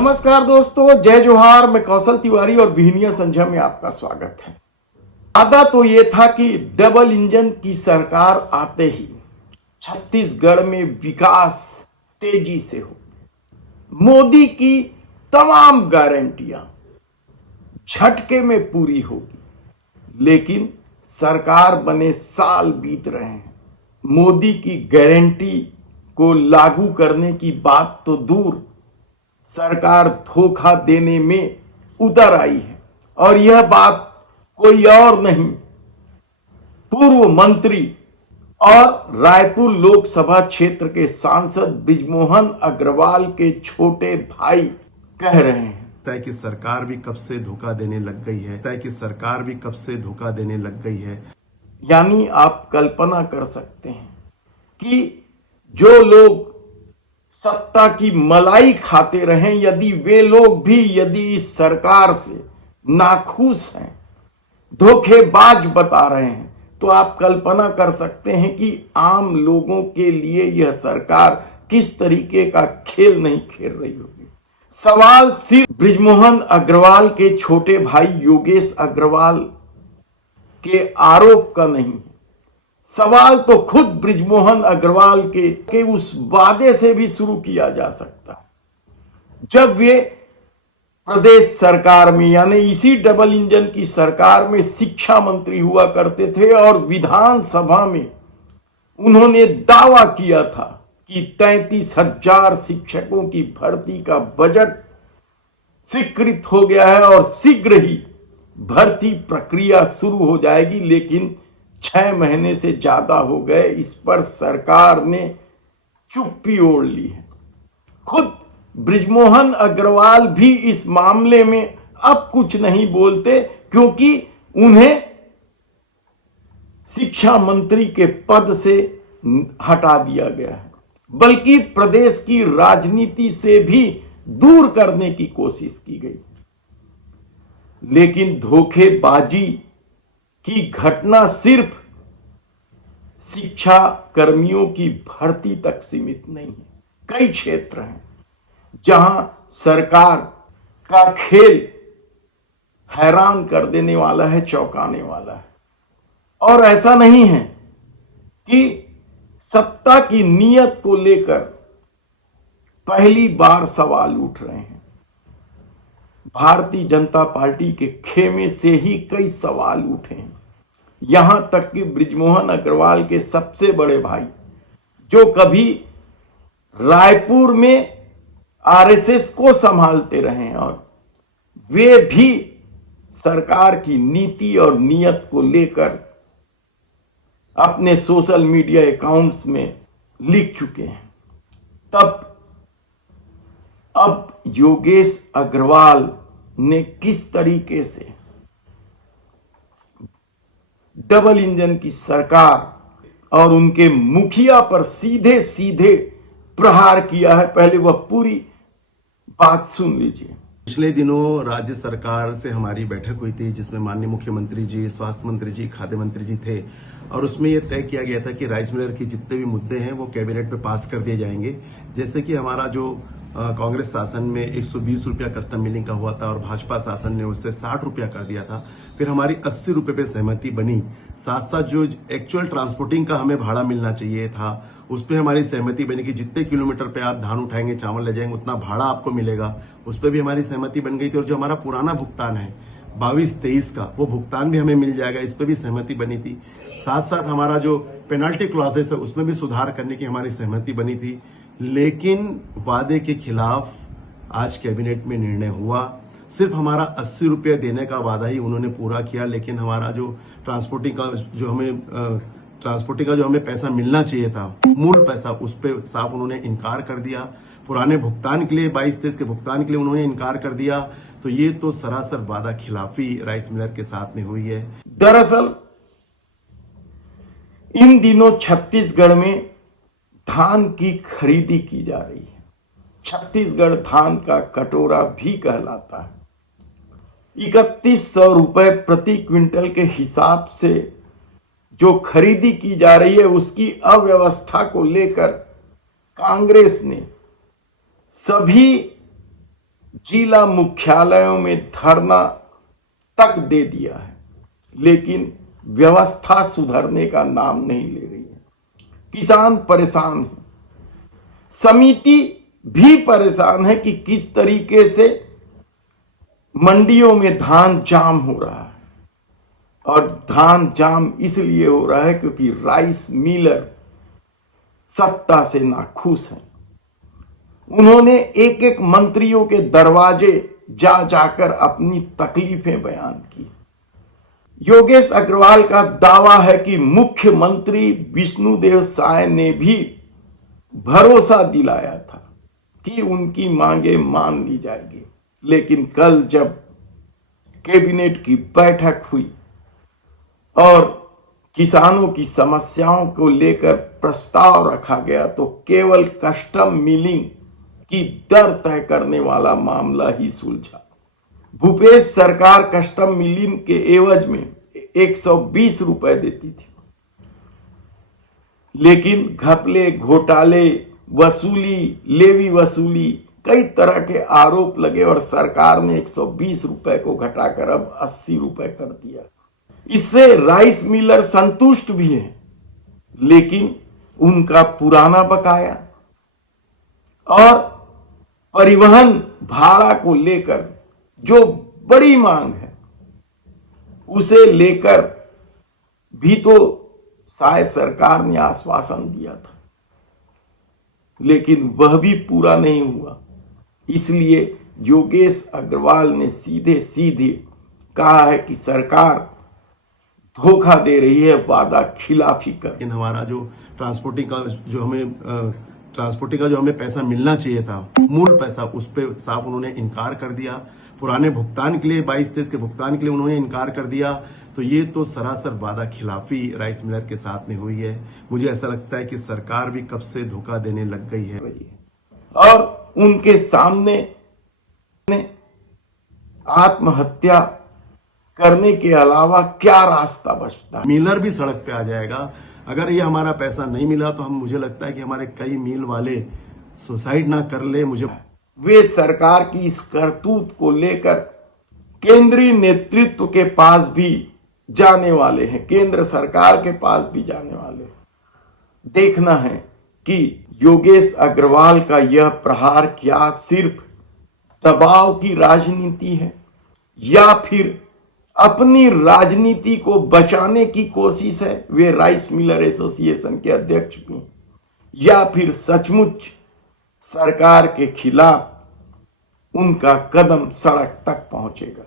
नमस्कार दोस्तों, जय जोहार। मैं कौशल तिवारी और बिहनिया संध्या में आपका स्वागत है। वादा तो ये था कि डबल इंजन की सरकार आते ही छत्तीसगढ़ में विकास तेजी से हो। मोदी की तमाम गारंटियां झटके में पूरी होगी, लेकिन सरकार बने साल बीत रहे हैं। मोदी की गारंटी को लागू करने की बात तो दूर, सरकार धोखा देने में उतर आई है। और यह बात कोई और नहीं, पूर्व मंत्री और रायपुर लोकसभा क्षेत्र के सांसद बृजमोहन अग्रवाल के छोटे भाई कह रहे हैं। तय कि सरकार भी कब से धोखा देने लग गई है, तय कि सरकार भी कब से धोखा देने लग गई है। यानी आप कल्पना कर सकते हैं कि जो लोग सत्ता की मलाई खाते रहें, यदि वे लोग भी यदि इस सरकार से नाखुश हैं, धोखेबाज बता रहे हैं, तो आप कल्पना कर सकते हैं कि आम लोगों के लिए यह सरकार किस तरीके का खेल नहीं खेल रही होगी। सवाल सिर्फ बृजमोहन अग्रवाल के छोटे भाई योगेश अग्रवाल के आरोप का नहीं है। सवाल तो खुद बृजमोहन अग्रवाल के उस वादे से भी शुरू किया जा सकता है, जब वे प्रदेश सरकार में यानी इसी डबल इंजन की सरकार में शिक्षा मंत्री हुआ करते थे और विधानसभा में उन्होंने दावा किया था कि 33,000 शिक्षकों की भर्ती का बजट स्वीकृत हो गया है और शीघ्र ही भर्ती प्रक्रिया शुरू हो जाएगी। लेकिन 6 महीने से ज्यादा हो गए, इस पर सरकार ने चुप्पी ओढ़ ली है। खुद बृजमोहन अग्रवाल भी इस मामले में अब कुछ नहीं बोलते, क्योंकि उन्हें शिक्षा मंत्री के पद से हटा दिया गया है, बल्कि प्रदेश की राजनीति से भी दूर करने की कोशिश की गई। लेकिन धोखेबाजी की घटना सिर्फ शिक्षा कर्मियों की भर्ती तक सीमित नहीं है। कई क्षेत्र हैं जहां सरकार का खेल हैरान कर देने वाला है, चौंकाने वाला है। और ऐसा नहीं है कि सत्ता की नीयत को लेकर पहली बार सवाल उठ रहे हैं। भारतीय जनता पार्टी के खेमे से ही कई सवाल उठे हैं, यहां तक कि बृजमोहन अग्रवाल के सबसे बड़े भाई, जो कभी रायपुर में आरएसएस को संभालते रहे हैं, और वे भी सरकार की नीति और नीयत को लेकर अपने सोशल मीडिया अकाउंट्स में लिख चुके हैं। तब अब योगेश अग्रवाल ने किस तरीके से डबल इंजन की सरकार और उनके मुखिया पर सीधे सीधे प्रहार किया है, पहले वह पूरी बात सुन लीजिए। पिछले दिनों राज्य सरकार से हमारी बैठक हुई थी, जिसमें माननीय मुख्यमंत्री जी, स्वास्थ्य मंत्री जी, खाद्य मंत्री जी थे, और उसमें यह तय किया गया था कि राइस मिलर के जितने भी मुद्दे हैं वो कैबिनेट में पास कर दिए जाएंगे। जैसे कि हमारा जो कांग्रेस शासन में 120 रुपया कस्टम मिलिंग का हुआ था और भाजपा शासन ने उससे 60 रुपया कर दिया था। फिर हमारी 80 रुपये पे सहमति बनी। साथ साथ जो एक्चुअल ट्रांसपोर्टिंग का हमें भाड़ा मिलना चाहिए था, उस पर हमारी सहमति बनी कि जितने किलोमीटर पे आप धान उठाएंगे, चावल ले जाएंगे, उतना भाड़ा आपको मिलेगा। उस पर भी हमारी सहमति बन गई थी। और जो हमारा पुराना भुगतान है 22-23 का, वो भुगतान भी हमें मिल जाएगा, इस पर भी सहमति बनी थी। साथ साथ हमारा जो पेनल्टी क्लॉजेस है उसमें भी सुधार करने की हमारी सहमति बनी थी। लेकिन वादे के खिलाफ आज कैबिनेट में निर्णय हुआ। सिर्फ हमारा 80 रुपये देने का वादा ही उन्होंने पूरा किया, लेकिन हमारा जो ट्रांसपोर्टिंग का जो हमें पैसा मिलना चाहिए था, मूल पैसा, उस पर साफ उन्होंने इनकार कर दिया। पुराने भुगतान के लिए 22-23 के भुगतान के लिए उन्होंने इनकार कर दिया। तो ये तो सरासर वादा खिलाफी राइस मिलर के साथ में हुई है। दरअसल इन दिनों छत्तीसगढ़ में धान की खरीदी की जा रही है। छत्तीसगढ़ धान का कटोरा भी कहलाता है। 3100 रुपए प्रति क्विंटल के हिसाब से जो खरीदी की जा रही है, उसकी अव्यवस्था को लेकर कांग्रेस ने सभी जिला मुख्यालयों में धरना तक दे दिया है, लेकिन व्यवस्था सुधरने का नाम नहीं ले रही है। किसान परेशान है, समिति भी परेशान है कि किस तरीके से मंडियों में धान जाम हो रहा है। और धान जाम इसलिए हो रहा है क्योंकि राइस मिलर सत्ता से नाखुश हैं। उन्होंने एक एक मंत्रियों के दरवाजे जा जाकर अपनी तकलीफें बयान की। योगेश अग्रवाल का दावा है कि मुख्यमंत्री विष्णुदेव साय ने भी भरोसा दिलाया था कि उनकी मांगे मान ली जाएगी, लेकिन कल जब कैबिनेट की बैठक हुई और किसानों की समस्याओं को लेकर प्रस्ताव रखा गया तो केवल कस्टम मिलिंग की दर तय करने वाला मामला ही सुलझा। भूपेश सरकार कस्टम मिलिंग के एवज में 120 रुपए देती थी, लेकिन घपले, घोटाले, वसूली, लेवी वसूली, कई तरह के आरोप लगे और सरकार ने 120 रुपए को घटाकर अब 80 रुपए कर दिया। इससे राइस मिलर संतुष्ट भी है, लेकिन उनका पुराना बकाया और परिवहन भाड़ा को लेकर जो बड़ी मांग है उसे लेकर भी तो शायद सरकार ने आश्वासन दिया था, लेकिन वह भी पूरा नहीं हुआ। इसलिए योगेश अग्रवाल ने सीधे सीधे कहा है कि सरकार धोखा दे रही है, वादा खिलाफी कर। लेकिन हमारा जो ट्रांसपोर्टिंग का जो हमें पैसा मिलना चाहिए था, मूल पैसा, उस पे साफ उन्होंने इनकार कर दिया। पुराने भुगतान के लिए 22-23 के भुगतान के लिए उन्होंने इनकार कर दिया। तो ये तो सरासर वादा खिलाफी राइस मिलर के साथ में हुई है। मुझे ऐसा लगता है कि सरकार भी कब से धोखा देने लग गई है। और उनके सामने आत्महत्या करने के अलावा क्या रास्ता बचता है? मिलर भी सड़क पे आ जाएगा। अगर ये हमारा पैसा नहीं मिला तो मुझे लगता है कि हमारे कई मिल वाले सुसाइड ना कर ले। वे सरकार की इस करतूत को लेकर केंद्रीय नेतृत्व के पास भी जाने वाले हैं, केंद्र सरकार के पास भी जाने वाले हैं। देखना है कि योगेश अग्रवाल का यह प्रहार क्या सिर्फ दबाव की राजनीति है या फिर अपनी राजनीति को बचाने की कोशिश है, वे राइस मिलर एसोसिएशन के अध्यक्ष भी, या फिर सचमुच सरकार के खिलाफ उनका कदम सड़क तक पहुंचेगा।